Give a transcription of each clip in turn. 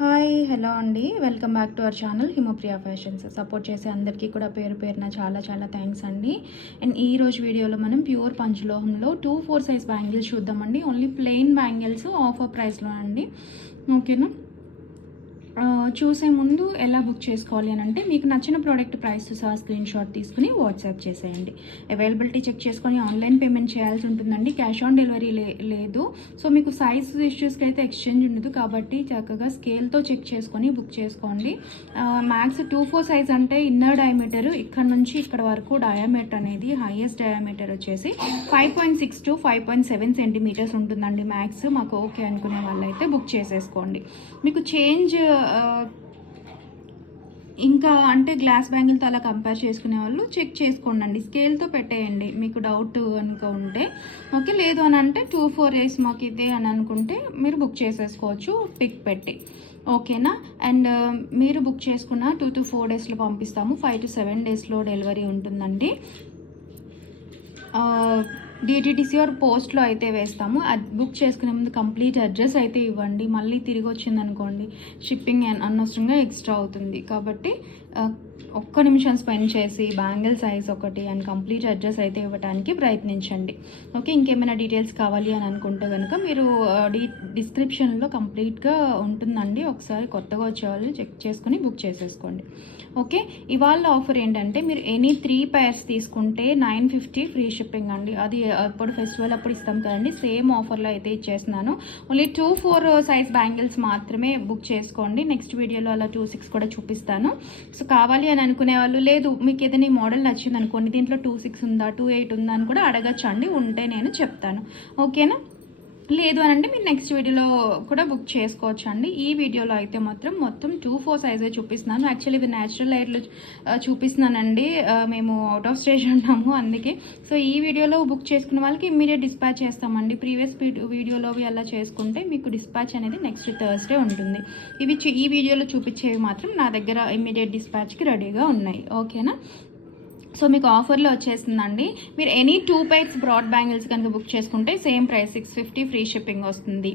Hi hello అండి. Welcome back to our channel Himopriya fashions. Support చేసే అందరికీ కూడా పేరు పేరున చాలా చాలా థ్యాంక్స్ అండి. అండ్ ఈ రోజు వీడియోలో మనం ప్యూర్ పంచలోహంలో టూ ఫోర్ సైజ్ బ్యాంగిల్స్ చూద్దామండి. ఓన్లీ ప్లెయిన్ బ్యాంగిల్స్ ఆఫర్ ప్రైస్లో అండి. ఓకేనా? చూసే ముందు ఎలా బుక్ చేసుకోవాలి అని అంటే మీకు నచ్చిన ప్రోడక్ట్ ప్రైస్ సహా స్క్రీన్ షాట్ తీసుకుని వాట్సాప్ చేసేయండి. అవైలబిలిటీ చెక్ చేసుకొని ఆన్లైన్ పేమెంట్ చేయాల్సి ఉంటుందండి. క్యాష్ ఆన్ డెలివరీ లే లేదు. సో మీకు సైజ్ ఇష్యూస్కి అయితే ఎక్స్చేంజ్ ఉండదు కాబట్టి చక్కగా స్కేల్తో చెక్ చేసుకొని బుక్ చేసుకోండి. మ్యాక్స్ టూ ఫోర్ సైజ్ అంటే ఇన్నర్ డయామీటర్ ఇక్కడ నుంచి ఇక్కడ వరకు డయామీటర్ అనేది హైయెస్ట్ డయామీటర్ వచ్చేసి five point six to five point seven centimeters ఉంటుందండి మ్యాక్స్ మాకు ఓకే అనుకునే వాళ్ళైతే బుక్ చేసేసుకోండి. మీకు చేంజ్ ఇంకా అంటే గ్లాస్ బ్యాంగిల్తో అలా కంపేర్ చేసుకునే వాళ్ళు చెక్ చేసుకోండి అండి స్కేల్తో పెట్టేయండి. మీకు డౌట్ కనుక ఉంటే. ఓకే లేదు అని అంటే టూ ఫోర్ డేస్ మాకు ఇదే అని అనుకుంటే మీరు బుక్ చేసేసుకోవచ్చు పిక్ పెట్టి. ఓకేనా అండ్ మీరు బుక్ చేసుకున్న టూ టు ఫోర్ డేస్లో పంపిస్తాము. ఫైవ్ టు సెవెన్ డేస్లో డెలివరీ ఉంటుందండి. డిటిడిసి ఆర్ పోస్ట్లో అయితే వేస్తాము. అది బుక్ చేసుకునే ముందు కంప్లీట్ అడ్రస్ అయితే ఇవ్వండి. మళ్ళీ తిరిగి వచ్చింది అనుకోండి షిప్పింగ్ అనవసరంగా ఎక్స్ట్రా అవుతుంది. కాబట్టి ఒక్క నిమిషం స్పెండ్ చేసి బ్యాంగిల్ సైజ్ ఒకటి అండ్ కంప్లీట్ అడ్రస్ అయితే ఇవ్వడానికి ప్రయత్నించండి. ఓకే ఇంకేమైనా డీటెయిల్స్ కావాలి అని అనుకుంటే కనుక మీరు డీ డి డిస్క్రిప్షన్లో కంప్లీట్గా ఉంటుందండి. ఒకసారి కొత్తగా వచ్చే వాళ్ళు చెక్ చేసుకుని బుక్ చేసేసుకోండి. ఓకే ఇవాళ ఆఫర్ ఏంటంటే మీరు ఎనీ త్రీ పైర్స్ తీసుకుంటే నైన్ ఫిఫ్టీ ఫ్రీ షిప్పింగ్ అండి. అది అప్పుడు ఫెస్టివల్ అప్పుడు ఇస్తాం కదండి. సేమ్ ఆఫర్లో అయితే ఇచ్చేస్తున్నాను. Only two four size bangles మాత్రమే బుక్ చేసుకోండి. నెక్స్ట్ వీడియోలో అలా టూ సిక్స్ కూడా చూపిస్తాను. సో కావాలి అని అనుకునే వాళ్ళు లేదు మీకు ఏదైనా ఈ మోడల్ నచ్చింది అనుకోండి దీంట్లో టూ సిక్స్ ఉందా టూ ఎయిట్ ఉందా అని కూడా అడగచ్చండి ఉంటే నేను చెప్తాను. ఓకేనా? లేదు అని అంటే మీరు నెక్స్ట్ వీడియోలో కూడా బుక్ చేసుకోవచ్చు అండి ఈ వీడియోలో అయితే మాత్రం మొత్తం టూ ఫోర్ సైజే చూపిస్తున్నాను. యాక్చువల్లీ ఇవి న్యాచురల్ లైట్లు చూపిస్తున్నానండి. మేము అవుట్ ఆఫ్ స్టేజ్ ఉన్నాము అందుకే. సో ఈ వీడియోలో బుక్ చేసుకున్న వాళ్ళకి ఇమ్మీడియట్ డిస్పాచ్ చేస్తామండి. ప్రీవియస్ వీడియోలో అలా చేసుకుంటే మీకు డిస్పాచ్ అనేది నెక్స్ట్ థర్స్డే ఉంటుంది. ఇవి ఈ వీడియోలో చూపించేవి మాత్రం నా దగ్గర ఇమ్మీడియట్ డిస్పాచ్కి రెడీగా ఉన్నాయి. ఓకేనా సో మీకు ఆఫర్లో వచ్చేసిందండి. మీరు any two pairs broad bangles కనుక బుక్ చేసుకుంటే same price six fifty free shipping వస్తుంది.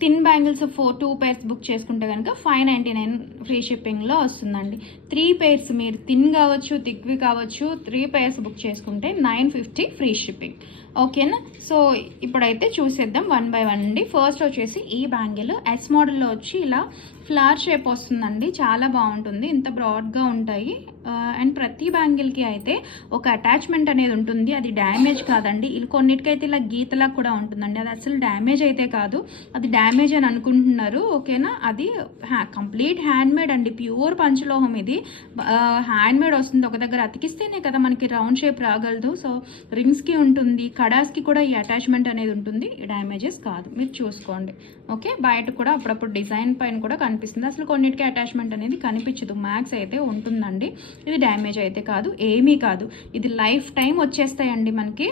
Thin bangles four two pairs book చేసుకుంటే కనుక ఫైవ్ నైంటీ నైన్ ఫ్రీ షిప్పింగ్లో వస్తుందండి. త్రీ పైర్స్ మీరు థిన్ కావచ్చు థిక్వి కావచ్చు త్రీ పైర్స్ బుక్ చేసుకుంటే నైన్ ఫిఫ్టీ ఫ్రీ షిప్పింగ్ ఓకేనా? సో ఇప్పుడైతే చూసేద్దాం వన్ బై వన్ అండి. ఫస్ట్ వచ్చేసి ఈ బ్యాంగిల్. ఎస్ మోడల్లో వచ్చి ఇలా ఫ్లవర్ షేప్ వస్తుందండి. చాలా బాగుంటుంది. ఇంత బ్రాడ్గా ఉంటాయి. అండ్ ప్రతి బ్యాంగిల్కి అయితే ఒక అటాచ్మెంట్ అనేది ఉంటుంది. అది డ్యామేజ్ కాదండి. ఇది కొన్నిటికైతే ఇలా గీతలా కూడా ఉంటుందండి. అది అసలు డ్యామేజ్ అయితే కాదు. అది డ్యామేజ్ అని అనుకుంటున్నారు. ఓకేనా? అది కంప్లీట్ హ్యాండ్ మేడ్ అండి. ప్యూర్ పంచలోహం ఇది. హ్యాండ్ మేడ్ వస్తుంది. ఒక దగ్గర అతికిస్తేనే కదా మనకి రౌండ్ షేప్ రాగలదు. సో రింగ్స్కి ఉంటుంది. కడాస్కి కూడా ఈ అటాచ్మెంట్ అనేది ఉంటుంది. డ్యామేజెస్ కాదు. మీరు చూసుకోండి. ఓకే? బయట కూడా అప్పుడప్పుడు డిజైన్ పైన కూడా కనిపిస్తుంది. అసలు కొన్నిటికి అటాచ్మెంట్ అనేది కనిపించదు. మ్యాక్స్ అయితే ఉంటుందండి. ఇది డ్యామేజ్ అయితే కాదు. ఏమీ కాదు. ఇది లైఫ్ టైం వచ్చేస్తాయండి మనకి.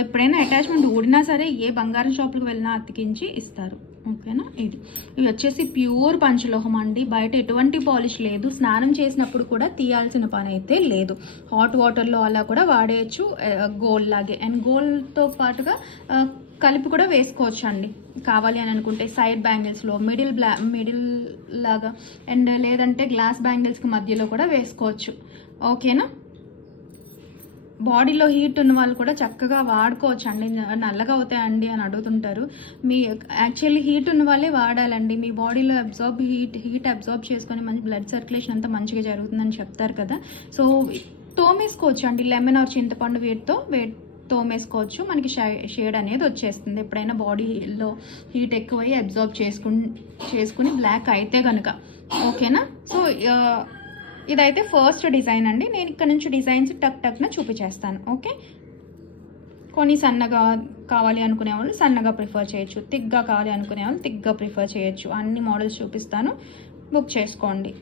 ఎప్పుడైనా అటాచ్మెంట్ ఊడినా సరే ఏ బంగారం షాపులకు వెళ్ళినా అతికించి ఇస్తారు. ఓకేనా? ఇది. ఇవి వచ్చేసి ప్యూర్ పంచలోహం అండి. బయట ఎటువంటి పాలిష్ లేదు. స్నానం చేసినప్పుడు కూడా తీయాల్సిన పని అయితే లేదు. హాట్ వాటర్లో అలా కూడా వాడేయచ్చు గోల్డ్ లాగే. అండ్ గోల్డ్తో పాటుగా కలిపి కూడా వేసుకోవచ్చు అండి కావాలి అని అనుకుంటే సైడ్ బ్యాంగిల్స్లో మిడిల్ బ్లా మిడిల్ లాగా అండ్ లేదంటే గ్లాస్ బ్యాంగిల్స్కి మధ్యలో కూడా వేసుకోవచ్చు. ఓకేనా? బాడీలో హీట్ ఉన్న వాళ్ళు కూడా చక్కగా వాడుకోవచ్చు అండి నల్లగా అవుతాయండి అని అడుగుతుంటారు. మీ యాక్చువల్లీ హీట్ ఉన్న వాళ్ళే వాడాలండి. మీ బాడీలో అబ్జార్బ్ హీట్ హీట్ అబ్జార్బ్ చేసుకొని మంచి బ్లడ్ సర్క్యులేషన్ అంతా మంచిగా జరుగుతుందని చెప్తారు కదా. సో తోమేసుకోవచ్చు అండి లెమన్ ఆర్ చింతపండు వేటితో వేట్ తోమేసుకోవచ్చు. మనకి షేడ్ అనేది వచ్చేస్తుంది. ఎప్పుడైనా బాడీలో హీట్ ఎక్కువై అబ్జార్బ్ చేసుకుని చేసుకుని బ్లాక్ అయితే కనుక ఓకేనా? సో ఇదైతే ఫస్ట్ డిజైన్ అండి. నేను ఇక్కడ నుంచి డిజైన్స్ టక్ టక్న చూపించేస్తాను. ఓకే కొన్ని సన్నగా కావాలి అనుకునే వాళ్ళు సన్నగా ప్రిఫర్ చేయొచ్చు. థిక్గా కావాలి అనుకునే వాళ్ళు థిక్గా ప్రిఫర్ చేయొచ్చు. అన్ని మోడల్స్ చూపిస్తాను. బుక్ చేసుకోండి.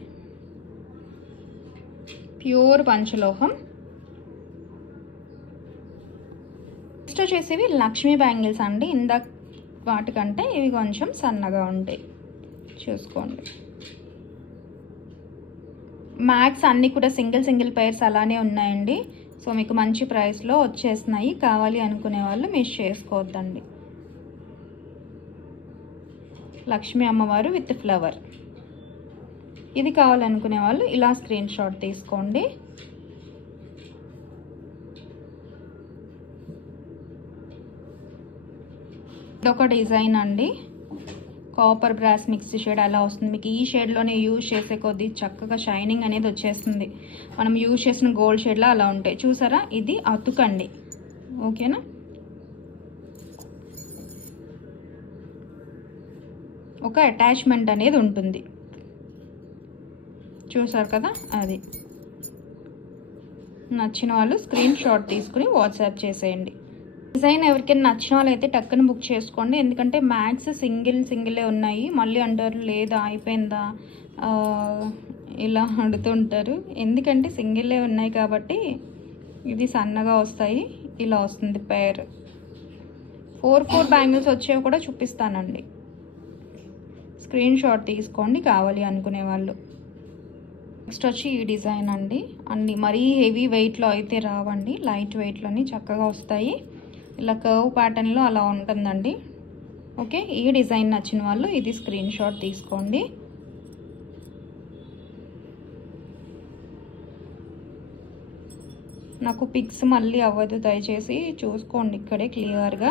ప్యూర్ పంచలోహం. నెక్స్ట్ వచ్చేసివి లక్ష్మీ బ్యాంగిల్స్ అండి. ఇందాక వాటికంటే ఇవి కొంచెం సన్నగా ఉంటాయి. చూసుకోండి. మ్యాక్స్ అన్నీ కూడా సింగిల్ సింగిల్ పైర్స్ అలానే ఉన్నాయండి. సో మీకు మంచి ప్రైస్లో వచ్చేస్తున్నాయి కావాలి అనుకునే వాళ్ళు మిస్ చేసుకోవద్దండి. లక్ష్మీ అమ్మవారు విత్ ఫ్లవర్. ఇది కావాలనుకునే వాళ్ళు ఇలా స్క్రీన్ షాట్ తీసుకోండి. ఇదొక డిజైన్ అండి. కాపర్ బ్రాస్ మిక్స్ షేడ్ అలా వస్తుంది. మీకు ఈ షేడ్లోనే యూజ్ చేసే కొద్దీ చక్కగా షైనింగ్ అనేది వచ్చేస్తుంది. మనం యూజ్ చేసిన గోల్డ్ షేడ్లో అలా ఉంటాయి. చూసారా? ఇది అతుకండి. ఓకేనా ఒక అటాచ్మెంట్ అనేది ఉంటుంది. చూసారు కదా? అది. నచ్చిన వాళ్ళు స్క్రీన్ షాట్ తీసుకుని వాట్సాప్ చేసేయండి. డిజైన్ ఎవరికైనా నచ్చిన వాళ్ళు అయితే బుక్ చేసుకోండి. ఎందుకంటే మ్యాక్స్ సింగిల్ సింగిలే ఉన్నాయి. మళ్ళీ అంటారు లేదా అయిపోయిందా? ఇలా అడుగుతుంటారు ఎందుకంటే సింగిలే ఉన్నాయి కాబట్టి ఇది సన్నగా వస్తాయి. ఇలా వస్తుంది పేర్ ఫోర్ ఫోర్ బ్యాంగిల్స్ వచ్చేవి కూడా చూపిస్తానండి. స్క్రీన్ షాట్ తీసుకోండి. కావాలి అనుకునే వాళ్ళు. నెక్స్ట్ వచ్చి ఈ డిజైన్ అండి. అన్ని మరీ హెవీ వెయిట్లో అయితే రావండి. లైట్ వెయిట్లోని చక్కగా వస్తాయి. ఇలా కర్వ్ ప్యాటర్న్లో అలా ఉంటుందండి. ఓకే ఈ డిజైన్ నచ్చిన వాళ్ళు ఇది స్క్రీన్ షాట్ తీసుకోండి. నాకు పిక్స్ మళ్ళీ అవ్వదు దయచేసి చూసుకోండి ఇక్కడే క్లియర్గా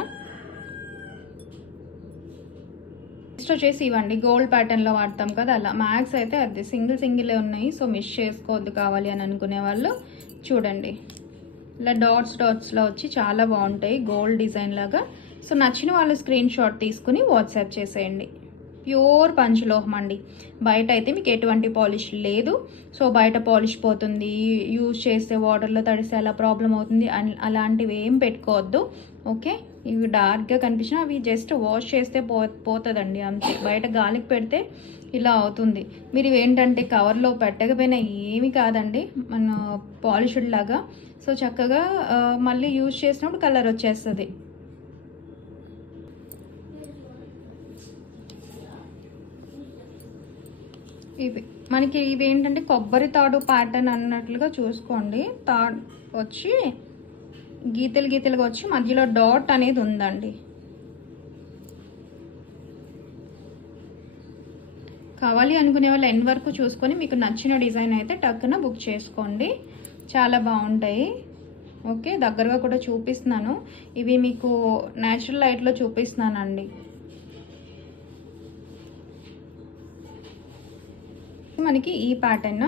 నెక్స్ట్ వచ్చేసి ఇవ్వండి. గోల్డ్ ప్యాటర్న్లో వాడతాం కదా అలా. మ్యాక్స్ అయితే అది సింగిల్ సింగిలే ఉన్నాయి సో మిస్ చేసుకోవద్దు కావాలి అని అనుకునే వాళ్ళు చూడండి. ఇలా డాట్స్ డాట్స్లో వచ్చి చాలా బాగుంటాయి గోల్డ్ డిజైన్ లాగా. సో నచ్చిన వాళ్ళు స్క్రీన్ షాట్ తీసుకుని వాట్సాప్ చేసేయండి. ప్యూర్ పంచలోహం అండి. బయట అయితే మీకు ఎటువంటి పాలిష్ లేదు. సో బయట పాలిష్ పోతుంది యూజ్ చేస్తే వాటర్లో తడిస్తే అలా ప్రాబ్లం అవుతుంది అలాంటివి ఏం పెట్టుకోవద్దు. ఓకే ఇవి డార్క్గా కనిపించినా అవి జస్ట్ వాష్ చేస్తే పో పోతుందండి అంతే. బయట గాలికి పెడితే ఇలా అవుతుంది. మీరు ఏంటంటే కవర్లో పెట్టకపోయినా ఏమి కాదండి. మన పాలిష్డ్ లాగా సో చక్కగా మళ్ళీ యూజ్ చేసినప్పుడు కలర్ వచ్చేస్తుంది. ఇవి మనకి ఇవి ఏంటంటే కొబ్బరి తాడు ప్యాటర్న్ అన్నట్లుగా చూసుకోండి. తాడు వచ్చి గీతలు గీతలుగా వచ్చి మధ్యలో డాట్ అనేది ఉందండి. కావాలి అనుకునే వాళ్ళు ఎన్ వరకు చూసుకొని మీకు నచ్చిన డిజైన్ అయితే టక్కున బుక్ చేసుకోండి. చాలా బాగుంటాయి. ఓకే దగ్గరగా కూడా చూపిస్తున్నాను. ఇవి మీకు న్యాచురల్ లైట్లో చూపిస్తున్నానండి. మనకి ఈ ప్యాటర్న్.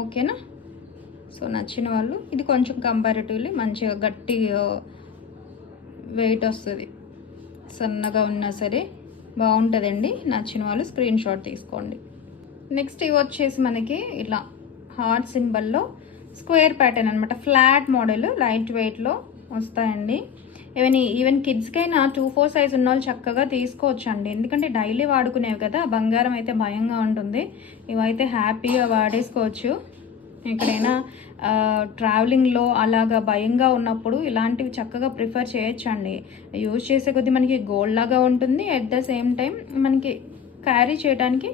ఓకేనా? సో నచ్చిన వాళ్ళు ఇది కొంచెం కంపారిటివ్లీ మంచిగా గట్టి వెయిట్ వస్తుంది. సన్నగా ఉన్నా సరే. బాగుంటుందండి. నచ్చిన వాళ్ళు స్క్రీన్ షాట్ తీసుకోండి. నెక్స్ట్ ఇవి వచ్చేసి మనకి ఇలా హార్ట్ సింబల్లో స్క్వేర్ ప్యాటర్న్ అనమాట ఫ్లాట్ మోడల్ లైట్ వెయిట్లో వస్తాయండి. ఈవెన్ ఈవెన్ కిడ్స్కైనా టూ ఫోర్ సైజ్ ఉన్న వాళ్ళు చక్కగా తీసుకోవచ్చు అండి ఎందుకంటే డైలీ వాడుకునేవి కదా బంగారం అయితే భయంగా ఉంటుంది. ఇవైతే హ్యాపీగా వాడేసుకోవచ్చు. ఎక్కడైనా ట్రావెలింగ్లో అలాగా భయంగా ఉన్నప్పుడు ఇలాంటివి చక్కగా ప్రిఫర్ చేయొచ్చండి. యూజ్ చేసే కొద్దీ మనకి గోల్డ్ లాగా ఉంటుంది. అట్ ద సేమ్ టైం మనకి క్యారీ చేయడానికి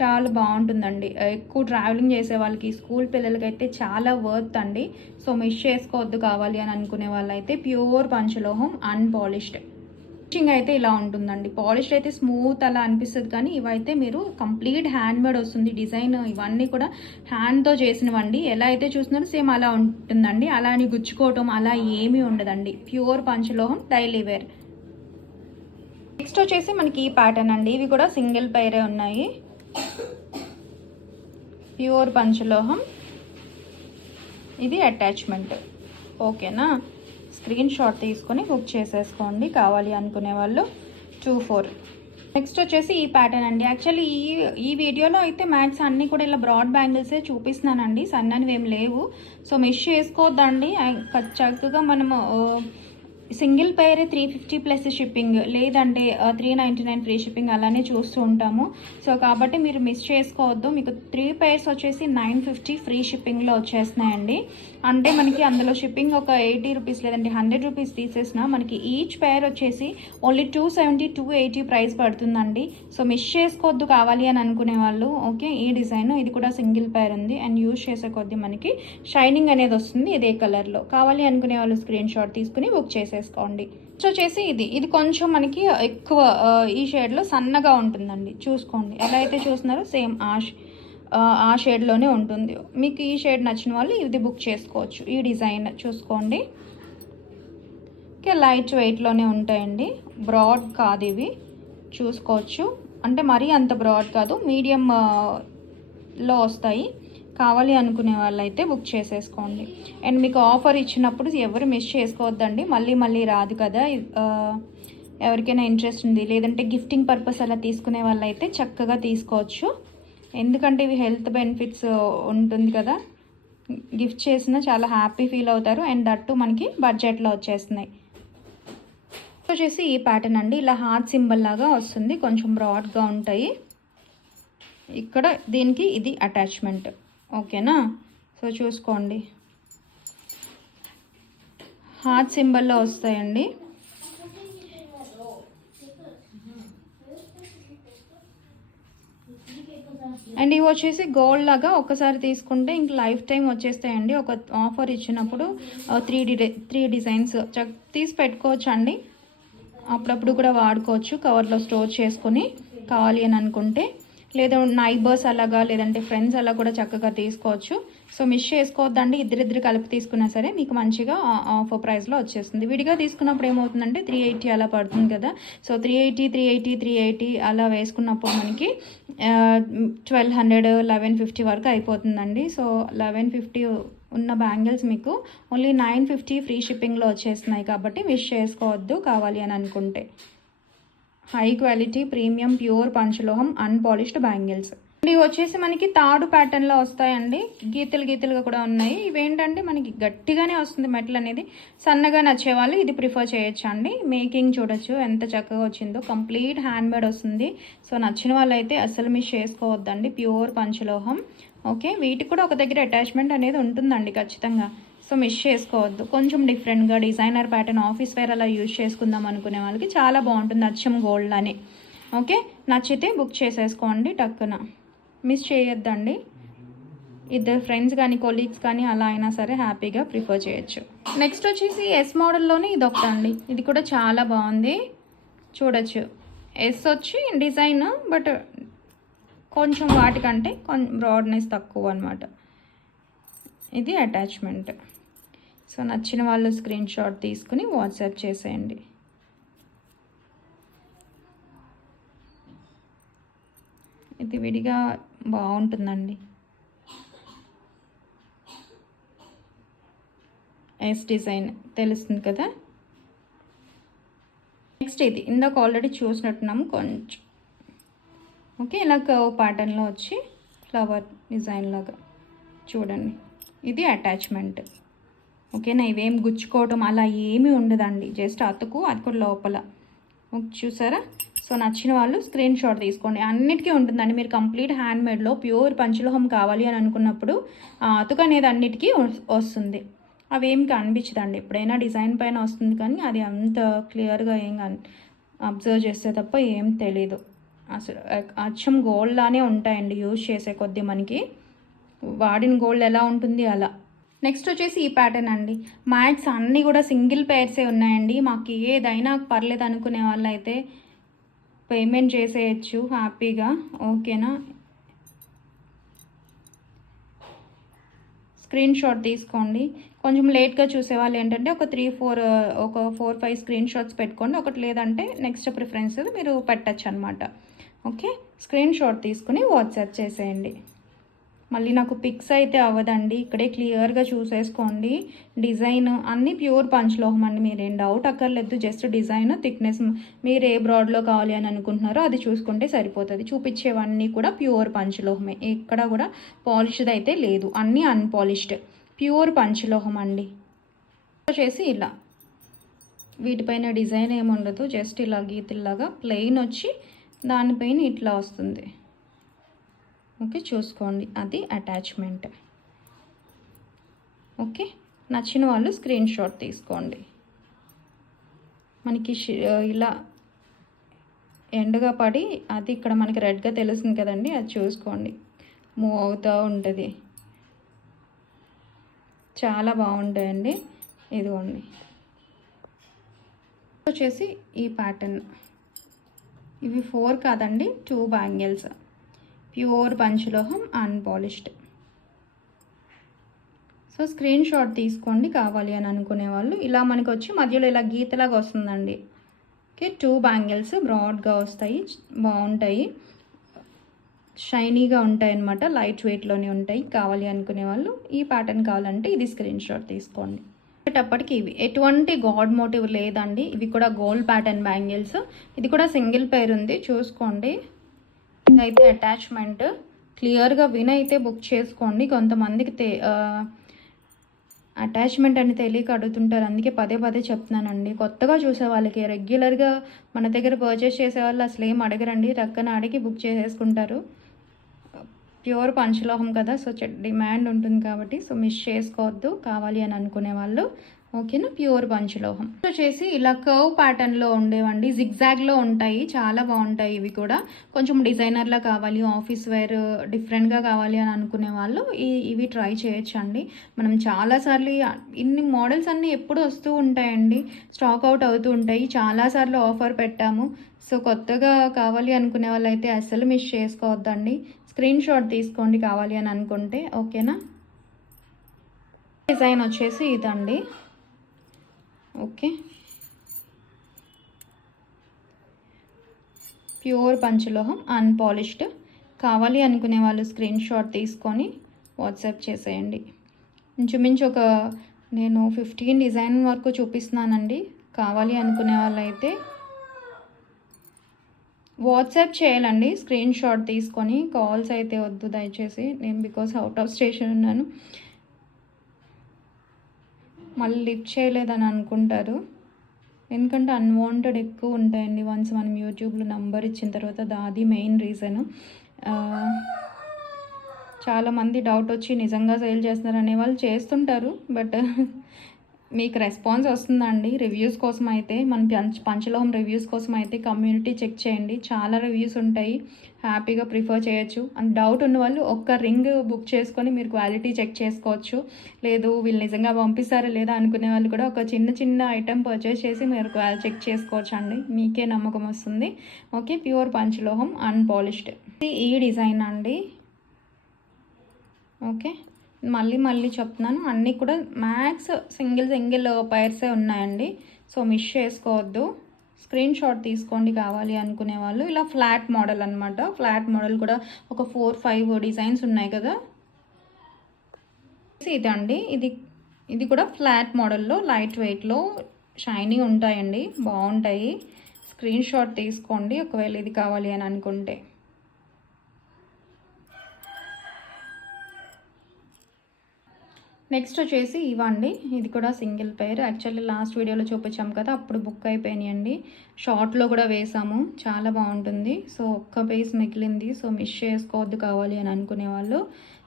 చాలా బాగుంటుందండి. ఎక్కువ ట్రావెలింగ్ చేసే వాళ్ళకి స్కూల్ పిల్లలకి అయితే చాలా వర్త్ అండి. సో మిస్ చేసుకోవద్దు కావాలి అని అనుకునే వాళ్ళైతే ప్యూర్ పంచలోహం అన్పాలిష్డ్. ఫినిషింగ్ అయితే ఇలా ఉంటుందండి. పాలిష్డ్ అయితే స్మూత్ అలా అనిపిస్తుంది కానీ ఇవైతే మీరు కంప్లీట్ హ్యాండ్ మేడ్ వస్తుంది. డిజైన్ ఇవన్నీ కూడా హ్యాండ్తో చేసినవండి. ఎలా అయితే చూస్తున్నారో సేమ్ అలా ఉంటుందండి. అలా అని గుచ్చుకోవటం అలా ఏమీ ఉండదండి. ప్యూర్ పంచలోహం డైలీ వేర్. నెక్స్ట్ వచ్చేసి మనకి ఈ ప్యాటర్న్ అండి. ఇవి కూడా సింగిల్ పైరే ఉన్నాయి. ప్యూర్ పంచలోహం. ఇది అటాచ్మెంట్. ఓకేనా? స్క్రీన్ షాట్ తీసుకొని బుక్ చేసేసుకోండి. కావాలి అనుకునే వాళ్ళు టూ ఫోర్. నెక్స్ట్ వచ్చేసి ఈ ప్యాటర్న్ అండి. యాక్చువల్లీ ఈ ఈ వీడియోలో అయితే మ్యాట్స్ అన్నీ కూడా ఇలా బ్రాడ్ బ్యాంగిల్సే చూపిస్తున్నానండి. సన్ననివి ఏం లేవు సో మిస్ చేసుకోవద్దండి చక్కగా మనము సింగిల్ పేరే త్రీ ఫిఫ్టీ ప్లస్ షిప్పింగ్ లేదంటే three ninety nine free shipping అలానే చూస్తూ ఉంటాము. సో కాబట్టి మీరు మిస్ చేసుకోవద్దు. మీకు త్రీ పేర్స్ వచ్చేసి నైన్ ఫిఫ్టీ ఫ్రీ షిప్పింగ్లో వచ్చేస్తున్నాయండి. అంటే మనకి అందులో షిప్పింగ్ ఒక ఎయిటీ రూపీస్ లేదంటే హండ్రెడ్ రూపీస్ తీసేసిన మనకి ఈచ్ పేర్ వచ్చేసి only two seventy two eighty price పడుతుందండి. సో మిస్ చేసుకోవద్దు కావాలి అని అనుకునే వాళ్ళు ఓకే? ఈ డిజైన్ ఇది కూడా సింగిల్ పేర్ ఉంది. అండ్ యూజ్ చేసే కొద్దీ మనకి షైనింగ్ అనేది వస్తుంది ఇదే కలర్లో కావాలి అనుకునే వాళ్ళు స్క్రీన్ షాట్ తీసుకుని బుక్ చేసేసుకోండి నెక్స్ట్ వచ్చేసి ఇది ఇది కొంచెం మనకి ఎక్కువ ఈ షేడ్లో సన్నగా ఉంటుందండి. చూసుకోండి. ఎలా అయితే చూస్తున్నారో సేమ్ ఆ ఆ, ఆ షేడ్లోనే ఉంటుంది. మీకు ఈ షేడ్ నచ్చిన వాళ్ళు ఇది బుక్ చేసుకోవచ్చు. ఈ డిజైన్ చూసుకోండి. ఓకే లైట్ వెయిట్లోనే ఉంటాయండి. బ్రాడ్ కాదు ఇవి. చూసుకోవచ్చు. అంటే మరీ అంత బ్రాడ్ కాదు. మీడియం లో వస్తాయి. కావాలి అనుకునే వాళ్ళైతే బుక్ చేసేసుకోండి. అండ్ మీకు ఆఫర్ ఇచ్చినప్పుడు ఎవరు మిస్ చేసుకోవద్దండి. మళ్ళీ మళ్ళీ రాదు కదా. ఎవరికైనా ఇంట్రెస్ట్ ఉంది. లేదంటే గిఫ్టింగ్ పర్పస్ అలా తీసుకునే వాళ్ళైతే చక్కగా తీసుకోవచ్చు. ఎందుకంటే ఇవి హెల్త్ బెనిఫిట్స్ ఉంటుంది కదా. గిఫ్ట్ చేసిన చాలా హ్యాపీ ఫీల్ అవుతారు. అండ్ దట్టు మనకి బడ్జెట్లో వచ్చేస్తున్నాయి. వచ్చేసి ఈ ప్యాటర్న్ అండి. ఇలా హార్ట్ సింబల్ లాగా వస్తుంది. కొంచెం బ్రాడ్గా ఉంటాయి. ఇక్కడ దీనికి ఇది అటాచ్మెంట్. ఓకేనా? సో చూసుకోండి. హార్ట్ సింబల్లో వస్తాయండి. అండ్ ఇవి వచ్చేసి గోల్డ్ లాగా ఒకసారి తీసుకుంటే ఇంక లైఫ్ టైం వచ్చేస్తాయండి. ఒక ఆఫర్ ఇచ్చినప్పుడు త్రీ డి త్రీ డిజైన్స్ తీసి పెట్టుకోవచ్చు అండి అప్పుడప్పుడు కూడా వాడుకోవచ్చు కవర్లో స్టోర్ చేసుకొని కావాలి అని అనుకుంటే. లేదా నైబర్స్ అలాగా లేదంటే ఫ్రెండ్స్ అలా కూడా చక్కగా తీసుకోవచ్చు. సో మిస్ చేసుకోవద్దండి. ఇద్దరిద్దరు కలిపి తీసుకున్నా సరే మీకు మంచిగా ఆఫర్ ప్రైస్లో వచ్చేస్తుంది. విడిగా తీసుకున్నప్పుడు ఏమవుతుందంటే త్రీ ఎయిటీ అలా పడుతుంది కదా. So three eighty three eighty three eighty అలా వేసుకున్నప్పుడు మనకి ట్వెల్వ్ హండ్రెడ్ లెవెన్ ఫిఫ్టీ వరకు అయిపోతుందండి. సో లెవెన్ ఫిఫ్టీ ఉన్న బ్యాంగిల్స్ మీకు ఓన్లీ నైన్ ఫిఫ్టీ ఫ్రీ షిప్పింగ్లో వచ్చేస్తున్నాయి కాబట్టి మిస్ చేసుకోవద్దు కావాలి అని అనుకుంటే. హై క్వాలిటీ ప్రీమియం ప్యూర్ పంచలోహం అన్పాలిష్డ్ బ్యాంగిల్స్. ఇవి వచ్చేసి మనకి తాడు ప్యాటర్న్లో వస్తాయండి. గీతలు గీతలుగా కూడా ఉన్నాయి. ఇవేంటంటే మనకి గట్టిగానే వస్తుంది మెటల్ అనేది. సన్నగా నచ్చే వాళ్ళు ఇది ప్రిఫర్ చేయొచ్చు అండి మేకింగ్ చూడొచ్చు ఎంత చక్కగా వచ్చిందో. కంప్లీట్ హ్యాండ్మేడ్ వస్తుంది. సో నచ్చిన వాళ్ళైతే అసలు మిస్ చేసుకోవద్దండి. ప్యూర్ పంచలోహం. ఓకే వీటికి కూడా ఒక దగ్గర అటాచ్మెంట్ అనేది ఉంటుందండి ఖచ్చితంగా. సో మిస్ చేసుకోవద్దు. కొంచెం డిఫరెంట్గా డిజైనర్ ప్యాటర్న్ ఆఫీస్ వేర్ అలా యూజ్ చేసుకుందాం అనుకునే వాళ్ళకి చాలా బాగుంటుంది. అచ్చం గోల్డ్ అని. ఓకే నచ్చితే బుక్ చేసేసుకోండి టక్కున. మిస్ చేయొద్దండి. ఇద్దరు ఫ్రెండ్స్ కానీ కొలీగ్స్ కానీ అలా అయినా సరే హ్యాపీగా ప్రిఫర్ చేయొచ్చు. నెక్స్ట్ వచ్చేసి ఎస్ మోడల్లోనే ఇది ఒకటి అండి ఇది కూడా చాలా బాగుంది. చూడొచ్చు. ఎస్ వచ్చి డిజైన్ బట్ కొంచెం వాటికంటే కొంచెం బ్రాడ్నెస్ తక్కువ అనమాట ఇది అటాచ్మెంట్ సో నచ్చిన వాళ్ళు స్క్రీన్ షాట్ తీసుకుని వాట్సాప్ చేసేయండి. ఇది విడిగా బాగుంటుందండి. ఎస్ డిజైన్ తెలుస్తుంది కదా? నెక్స్ట్ ఇది. ఇందాక ఆల్రెడీ చూసినట్టున్నాము కొంచెం. ఓకే ఇలా కర్వ్ ప్యాటర్న్లో వచ్చి ఫ్లవర్ డిజైన్ లాగా చూడండి. ఇది అటాచ్మెంట్ ఓకేనా? ఇవేం గుచ్చుకోవటం అలా ఏమీ ఉండదండి. జస్ట్ అతుకు అతుకు లోపల. ఓకే, చూసారా? సో నచ్చిన వాళ్ళు స్క్రీన్ షాట్ తీసుకోండి. అన్నిటికీ ఉంటుందండి. మీరు కంప్లీట్ హ్యాండ్మేడ్లో ప్యూర్ పంచలోహం కావాలి అని అనుకున్నప్పుడు అతుకు అనేది అన్నిటికీ వస్- వస్తుంది. అవేం కనిపించదండి. ఎప్పుడైనా డిజైన్ పైన వస్తుంది కానీ అది అంత క్లియర్గా ఏం అబ్జర్వ్ చేస్తే తప్ప ఏం తెలీదు. అసలు అచ్చం గోల్డ్ లానే ఉంటాయండి యూజ్ చేసే కొద్దీ మనకి. వాడిన గోల్డ్ ఎలా ఉంటుంది అలా. నెక్స్ట్ వచ్చేసి ఈ ప్యాటర్న్ అండి. మ్యాట్స్ అన్నీ కూడా సింగిల్ పేర్సే ఉన్నాయండి. మాకు ఏదైనా పర్లేదు అనుకునే వాళ్ళైతే పేమెంట్ చేసేయచ్చు హ్యాపీగా. ఓకేనా? స్క్రీన్ షాట్ తీసుకోండి. కొంచెం లేట్గా చూసేవాళ్ళు ఏంటంటే ఒక త్రీ ఫోర్ ఒక ఫోర్ ఫైవ్ స్క్రీన్ షాట్స్ పెట్టుకోండి. ఒకటి లేదంటే నెక్స్ట్ ప్రిఫరెన్స్ మీరు పెట్టచ్చు అనమాట ఓకే? స్క్రీన్ షాట్ తీసుకుని వాట్సాప్ చేసేయండి. మళ్ళీ నాకు పిక్స్ అయితే అవ్వదండి. ఇక్కడే క్లియర్గా చూసేసుకోండి. డిజైన్ అన్నీ ప్యూర్ పంచలోహం అండి. మీరేం డౌట్ అక్కర్లేదు. జస్ట్ డిజైన్ థిక్నెస్ మీరు ఏ బ్రాడ్లో కావాలి అని అనుకుంటున్నారో అది చూసుకుంటే సరిపోతుంది. చూపించేవన్నీ కూడా ప్యూర్ పంచలోహమే. ఎక్కడ కూడా పాలిష్డ్ అయితే లేదు. అన్నీ అన్పాలిష్డ్. ప్యూర్ పంచలోహం అండి. వచ్చేసి ఇలా. వీటిపైన డిజైన్ ఏమి ఉండదు జస్ట్ ఇలా గీతల్లాగా ప్లెయిన్ వచ్చి దానిపైన ఇట్లా వస్తుంది. ఓకే చూసుకోండి. అది అటాచ్మెంట్ ఓకే నచ్చిన వాళ్ళు స్క్రీన్ షాట్ తీసుకోండి. మనకి ఇలా ఎండగా పడి అది ఇక్కడ మనకి రెడ్గా తెలుస్తుంది కదండి అది చూసుకోండి. మూవ్ అవుతూ ఉంటుంది. చాలా బాగుంటాయండి. ఇదిగోండి. వచ్చేసి ఈ ప్యాటర్న్ ఇవి ఫోర్ కాదండి టూ బ్యాంగిల్స్ ప్యూర్ పంచలోహం అన్పాలిష్డ్. సో స్క్రీన్ షాట్ తీసుకోండి కావాలి అని అనుకునే వాళ్ళు. ఇలా మనకు వచ్చి మధ్యలో ఇలా గీతలాగా వస్తుందండి. ఓకే టూ బ్యాంగిల్స్ బ్రాడ్గా వస్తాయి బాగుంటాయి. షైనీగా ఉంటాయి అన్నమాట లైట్ వెయిట్లోనే ఉంటాయి కావాలి అనుకునే వాళ్ళు. ఈ ప్యాటర్న్ కావాలంటే ఇది స్క్రీన్ షాట్ తీసుకోండి. అప్పటికి ఇవి. ఎటువంటి గాడ్ మోటివ్ లేదండి. ఇవి కూడా గోల్డ్ ప్యాటర్న్ బ్యాంగిల్స్. ఇది కూడా సింగిల్ పేర్ ఉంది చూసుకోండి. అయితే అటాచ్మెంట్ క్లియర్గా విన్ అయితే బుక్ చేసుకోండి. కొంతమందికి తే అటాచ్మెంట్ అని తెలియక అడుగుతుంటారు. అందుకే పదే పదే చెప్తున్నానండి. కొత్తగా చూసే వాళ్ళకి రెగ్యులర్గా మన దగ్గర పర్చేస్ చేసే వాళ్ళు అసలు ఏం అడగరండి. టక్కన అడిగి బుక్ చేసేసుకుంటారు. ప్యూర్ పంచలోహం కదా సో డిమాండ్ ఉంటుంది కాబట్టి సో మిస్ చేసుకోవద్దు. కావాలి అని అనుకునే వాళ్ళు ఓకేనా? ప్యూర్ పంచలోహం. వచ్చేసి ఇలా కర్వ్ ప్యాటర్న్లో ఉండేవండి. జిగ్జాగ్లో ఉంటాయి. చాలా బాగుంటాయి ఇవి కూడా. కొంచెం డిజైనర్లా కావాలి ఆఫీస్ వేర్ డిఫరెంట్గా కావాలి అని అనుకునే వాళ్ళు ఈ ఇవి ట్రై చేయొచ్చండి. మనం చాలాసార్లు ఇన్ని మోడల్స్ అన్నీ ఎప్పుడు వస్తూ ఉంటాయండి. స్టాక్ అవుట్ అవుతూ ఉంటాయి. చాలాసార్లు ఆఫర్ పెట్టాము. సో కొత్తగా కావాలి అనుకునే వాళ్ళు అయితే అస్సలు మిస్ చేసుకోవద్దండి. స్క్రీన్ షాట్ తీసుకోండి కావాలి అని అనుకుంటే. ఓకేనా? డిజైన్ వచ్చేసి ఇదండి. ఓకే. ప్యూర్ పంచలోహం అన్పాలిష్డ్. కావాలి అనుకునే వాళ్ళు స్క్రీన్ షాట్ తీసుకొని వాట్సాప్ చేసేయండి. ఇంచుమించు ఒక నేను ఫిఫ్టీన్ డిజైన్ వరకు చూపిస్తున్నానండి. కావాలి అనుకునే వాళ్ళైతే వాట్సాప్ చేయాలండి. స్క్రీన్ షాట్ తీసుకొని కాల్స్ అయితే వద్దు దయచేసి. నేను బికాస్ అవుట్ ఆఫ్ స్టేషన్ ఉన్నాను. మళ్ళీ లిఫ్ట్ చేయలేదని అనుకుంటారు. ఎందుకంటే అన్వాంటెడ్ ఎక్కువ ఉంటాయండి. వన్స్ మనం యూట్యూబ్లో నంబర్ ఇచ్చిన తర్వాత అది మెయిన్ రీజన్ చాలామంది డౌట్ వచ్చి నిజంగా సేల్ చేస్తున్నారు అనే వాళ్ళు చేస్తుంటారు. బట్ మీకు రెస్పాన్స్ వస్తుందండి. రివ్యూస్ కోసం అయితే మన పంచ పంచలోహం రివ్యూస్ కోసం అయితే కమ్యూనిటీ చెక్ చేయండి. చాలా రివ్యూస్ ఉంటాయి. హ్యాపీగా ప్రిఫర్ చేయొచ్చు. అండ్ డౌట్ ఉన్న వాళ్ళు ఒక్క రింగ్ బుక్ చేసుకొని మీరు క్వాలిటీ చెక్ చేసుకోవచ్చు. లేదు వీళ్ళు నిజంగా పంపిస్తారా లేదా అనుకునే వాళ్ళు కూడా ఒక చిన్న చిన్న ఐటెం పర్చేస్ చేసి మీరు చెక్ చేసుకోవచ్చు అండి మీకే నమ్మకం వస్తుంది. ఓకే ప్యూర్ పంచలోహం అన్పాలిష్డ్ ఈ డిజైన్ అండి. ఓకే మళ్ళీ మళ్ళీ చెప్తున్నాను. అన్నీ కూడా మ్యాక్స్ సింగిల్ సింగిల్ పైర్సే ఉన్నాయండి. సో మిస్ చేసుకోవద్దు. స్క్రీన్ షాట్ తీసుకోండి కావాలి అనుకునే వాళ్ళు. ఇలా ఫ్లాట్ మోడల్ అనమాట ఫ్లాట్ మోడల్ కూడా ఒక ఫోర్ ఫైవ్ డిజైన్స్ ఉన్నాయి కదా. ఇదండి. ఇది ఇది కూడా ఫ్లాట్ మోడల్లో లైట్ వెయిట్లో షైనీ ఉంటాయండి. బాగుంటాయి. స్క్రీన్ షాట్ తీసుకోండి. ఒకవేళ ఇది కావాలి అని అనుకుంటే. నెక్స్ట్ వచ్చేసి ఇవ్వండి. ఇది కూడా సింగిల్ పేర్. యాక్చువల్లీ లాస్ట్ వీడియోలో చూపించాం కదా అప్పుడు బుక్ అయిపోయినాయండి. షార్ట్లో కూడా వేసాము. చాలా బాగుంటుంది. సో ఒక్క పేస్ మిగిలింది. సో మిస్ చేసుకోవద్దు కావాలి అని అనుకునే వాళ్ళు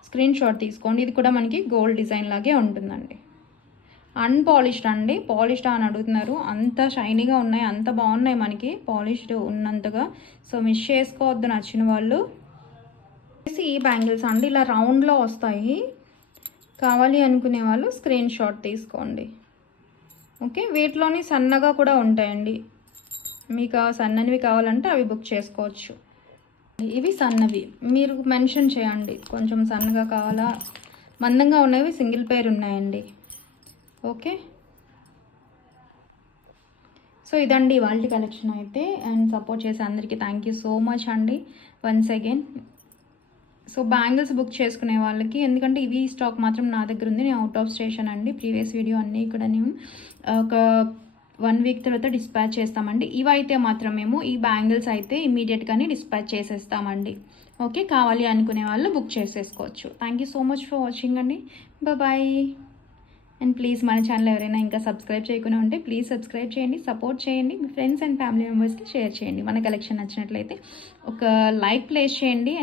స్క్రీన్ షాట్ తీసుకోండి. ఇది కూడా మనకి గోల్డ్ డిజైన్ లాగే ఉంటుందండి. అన్పాలిష్డ్ అండి. పాలిష్డ్ అని అడుగుతున్నారు. అంత షైనీగా ఉన్నాయి. అంత బాగున్నాయి మనకి. పాలిష్డ్ ఉన్నంతగా. సో మిస్ చేసుకోవద్దు నచ్చిన వాళ్ళు. ఈ బ్యాంగిల్స్ అండి. ఇలా రౌండ్లో వస్తాయి. కావాలి అనుకునే వాళ్ళు స్క్రీన్ షాట్ తీసుకోండి. ఓకే? వీటిలోని సన్నగా కూడా ఉంటాయండి. మీకు సన్ననివి కావాలంటే అవి బుక్ చేసుకోవచ్చు. ఇవి సన్నవి. మీరు మెన్షన్ చేయండి. కొంచెం సన్నగా కావాలా? మందంగా ఉన్నవి సింగిల్ పేర్ ఉన్నాయండి. ఓకే? సో ఇదండి వాళ్ళ కలెక్షన్ అయితే. అండ్ సపోర్ట్ చేసే అందరికీ థ్యాంక్ యూ సో మచ్ అండి. Once again so bangles book చేసుకునే వాళ్ళకి ఎందుకంటే ఇవి స్టాక్ మాత్రం నా దగ్గర ఉంది నేను అవుట్ ఆఫ్ స్టేషన్ అండి. ప్రీవియస్ వీడియో అన్నీ కూడా నేను ఒక వన్ వీక్ తర్వాత డిస్పాచ్ చేస్తామండి. ఇవైతే మాత్రం మేము ఈ బ్యాంగిల్స్ అయితే ఇమీడియట్గానే డిస్పాచ్ చేసేస్తామండి. ఓకే కావాలి అనుకునే వాళ్ళు బుక్ చేసేసుకోవచ్చు. Thank you so much for watching అండి. బాయ్ అండ్ ప్లీజ్ మన ఛానల్ ఎవరైనా ఇంకా సబ్స్క్రైబ్ చేయకుండా ఉంటే ప్లీజ్ సబ్స్క్రైబ్ చేయండి సపోర్ట్ చేయండి. మీ ఫ్రెండ్స్ అండ్ ఫ్యామిలీ మెంబర్స్కి షేర్ చేయండి. మన కలెక్షన్ నచ్చినట్లయితే ఒక లైక్ ప్లేస్ చేయండి.